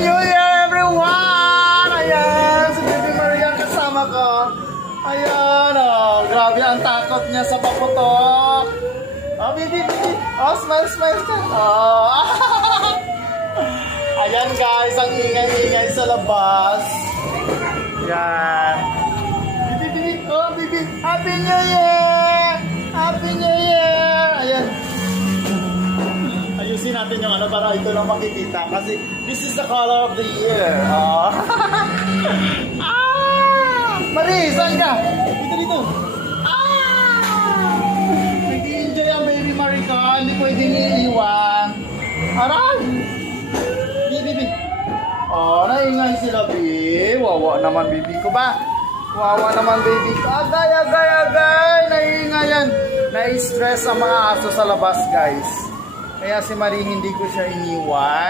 New Year, everyone! Ayan, si Baby Maria kasama ko. Ayan, oh, grabe ang takot niya sa paputok. Oh, baby. Oh, smile ka. Oh. Ayan guys, ang ingay-ingay sa labas. Yan. Bibi. Oh, bibi. Happy New Year! Happy New Year! Ayan. Ayusin natin yung ano para ito lang makikita. Kasi this is the color of the year. Oh. Marie, saan ka? Dito. Nag-i-enjoy ang Baby Marie ko. Hindi pwedeng iiwan. Aray! Bibi. Oh, naingay sila, Bibi. Wawa naman, Bibi ko ba? Wawa naman, Baby ko. Agay! Naingayan. Na-stress ang mga aso sa labas, guys. Kaya si Marie hindi ko siya iniwan.